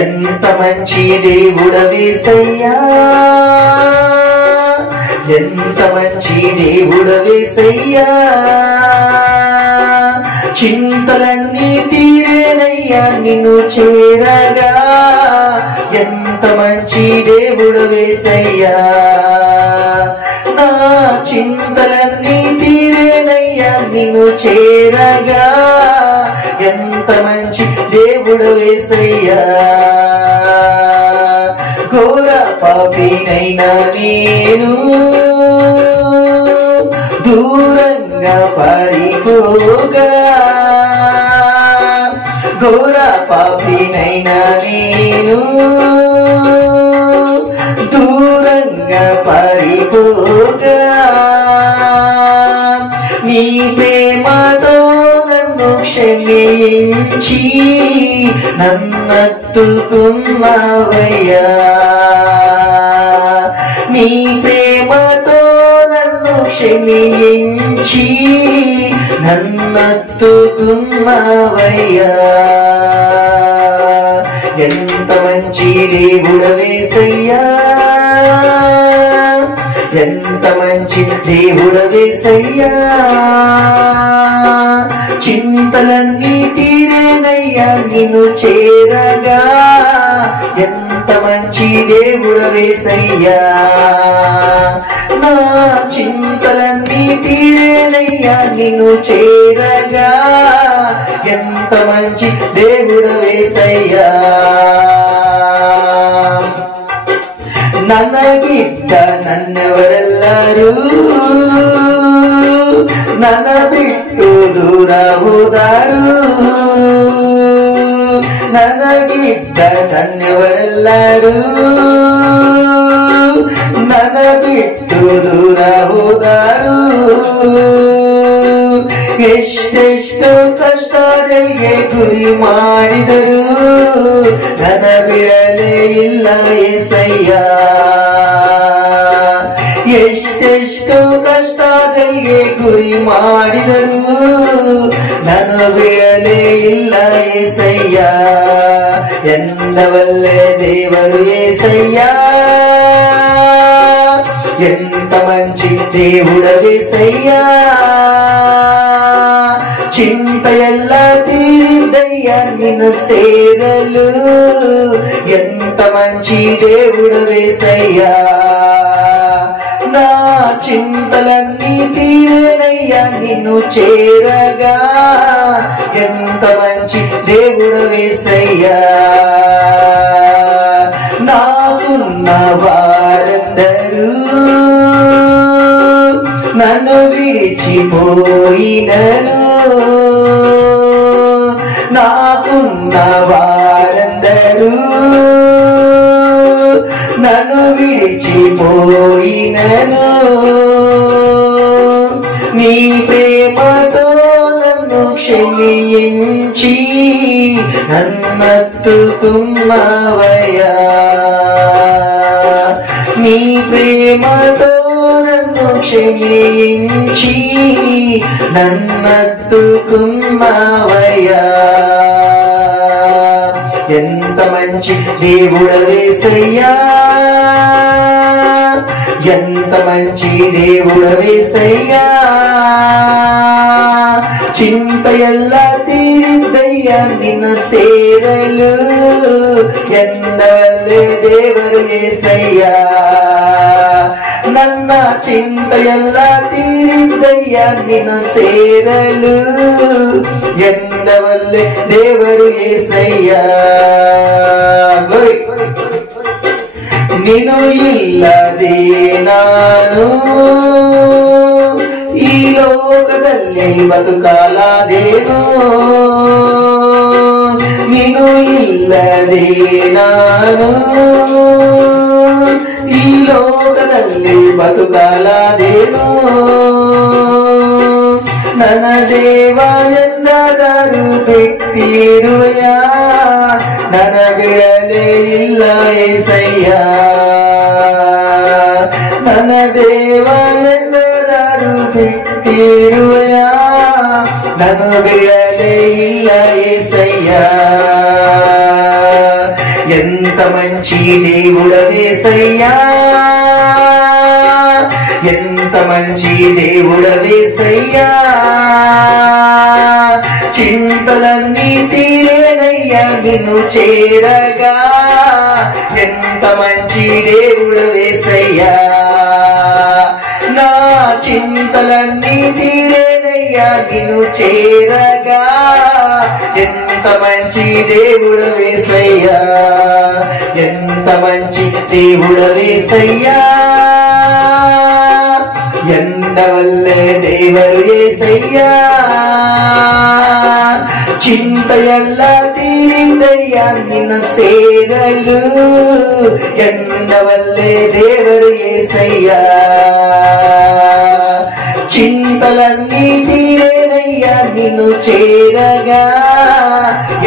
ఎంత మంచి దేవుడవేసయ్యా, ఎంత మంచి దేవుడవేసయ్యా, చింతలన్నీ తీరేనయ్యా నిన్ను చేరగా. ఎంత మంచి దేవుడవేసయ్యా, నా చింతలన్నీ తీరేనయ్యా నిన్ను చేరగా. ఎంత మంచి దేవుడవేసయ్యా, ఘోర పాపినైనా నేను దూరంగా పారిపోగా, ఘోర పాపినైనా నేను దూరంగా పారిపోగా, నీ ప్రేమతో నన్ను క్షమించి నన్నత్తుకున్నావయ్యా, నీ ప్రేమతో నన్ను క్షమించి నన్నత్తుకున్నావయ్యా. ఎంత మంచి దేవుడవేసయ్యా, ఎంత మంచి దేవుడవేసయ్యా, చింతలన్నీ తీరేనయ్యా నిన్ను చేరగా. ఎంత మంచి దేవుడవేసయ్యా, నా చింతలన్నీ తీరేనయ్యా నిన్ను చేరగా. ఎంత మంచి దేవుడవేసయ్యా, ನನಗಿದ್ದ ನನ್ನವರೆಲ್ಲರೂ ನನ್ನ ಬಿಟ್ಟು ದೂರ ಹೋದರು, ನನಗಿದ್ದ ನನ್ನವರೆಲ್ಲರೂ ನನ್ನ ಬಿಟ್ಟು ದೂರ ಹೋದರು. ಎಷ್ಟೆಷ್ಟು ಕಷ್ಟಗಳಿಗೆ ಗುರಿ ಮಾಡಿದರು, ನನ್ನ ಬಿಡಲೇ ಇಲ್ಲ ಏಸಯ್ಯಾ. ಎಷ್ಟೆಷ್ಟು ಕಷ್ಟಗಳಿಗೆ ಗುರಿ ಮಾಡಿದರು, ನನ್ನ ಬಿಡಲೇ ಇಲ್ಲ ಏಸಯ್ಯಾ. ಎಂದವಲ್ಲೇ ದೇವರು ಏಸಯ್ಯಾ, ఎంత మంచి దేవుడవేసయ్యా, చింత ಎಲ್ಲ తీరిద్దయ్యా నిన్ను సేరలు. ఎంత మంచి దేవుడవేసయ్యా, నా చింతలన్నీ తీరేనయ్యా నిన్ను చేరగా. ఎంత మంచి దేవుడవేసయ్యా, నాకున్న వారందరూ నన్ను విడిచిపోయినను, నాకున్న వారందరూ నన్ను విడిచిపోయినను, నీ ప్రేమతో నన్ను క్షమించి నన్నత్తుకున్నావయ్యా, నీ ప్రేమతో నన్ను క్షమించి నన్నత్తుకున్నావయ్యా. ఎంత మంచి దేవుడవేసయ్యా, ఎంత మంచి దేవుడవేసయ్యా, చింత ಎಲ್ಲ తీరిద్దయ్యా నిన్ను సేరలు. ಎಂದವಲ್ಲೇ ದೇವರು ಏಸಯ್ಯಾ, ನನ್ನ చింత ಎಲ್ಲ తీరిద్దయ్యా నిన్ను సేరలు. ಎಂದವಲ್ಲೇ ದೇವರು ಏಸಯ್ಯಾ, ನೀನು ಇಲ್ಲದೆ ನಾನು ಈ ಲೋಕದಲ್ಲಿ ಬದುಕಲಾದೇನು, ನೀನು ಇಲ್ಲದೆ ನಾನು ಈ ಲೋಕದಲ್ಲಿ ಬದುಕಲಾದೇನು. ನನ್ನ ದೇವ ಎಂದಾದರೂ ಬಿಟ್ಟಿರುವೆಯಾ, ನನ್ನ ಬಿಡಲೇ ಇಲ್ಲ ಏಸಯ್ಯಾ. ನನ್ನ ದೇವ ಎಂದಾದರೂ ಬಿಟ್ಟಿರುವೆಯಾ, ನನ್ನ ಬಿಡಲೇ ಇಲ್ಲ ಏಸಯ್ಯಾ. ఎంత మంచి దేవుడవేసయ్యా, ఎంత మంచి దేవుడవేసయ్యా, చింతలన్నీ తీరేనయ్యా నిన్ను చేరగా, ఎంత మంచి దేవుడవేసయ్యా, నా చింతలన్నీ తీరేనయ్యా నిన్ను చేరగా, ఎంత మంచి దేవుడవేసయ్యా, ఎంత మంచి దేవుడవేసయ్యా, ఎండవల్లే దేವರು యేసయ్యా, చింతయల్ల తీరిందయ్యా నిన్న సేరలు, ఎండవల్లే దేವರು యేసయ్యా, చింతలన్నీ తీరేనయ్యా నిన్ను చేరగా,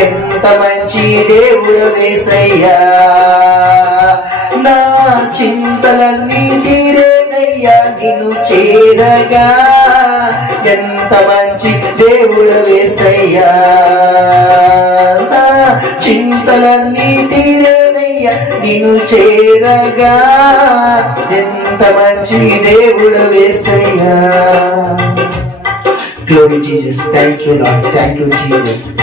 ఎంత మంచి దేవుడవేసయ్యా, నా చింతలన్నీ తీరేనయ్యా నిన్ను చేరగా, ఎంత మంచి దేవుడవేసయ్యా, నా చింతలన్నీ తీరేనయ్యా నిన్ను చేరగా, ఎంత మంచి దేవుడవేసయ్యా. Glory Jesus, thank you Lord, thank you Jesus.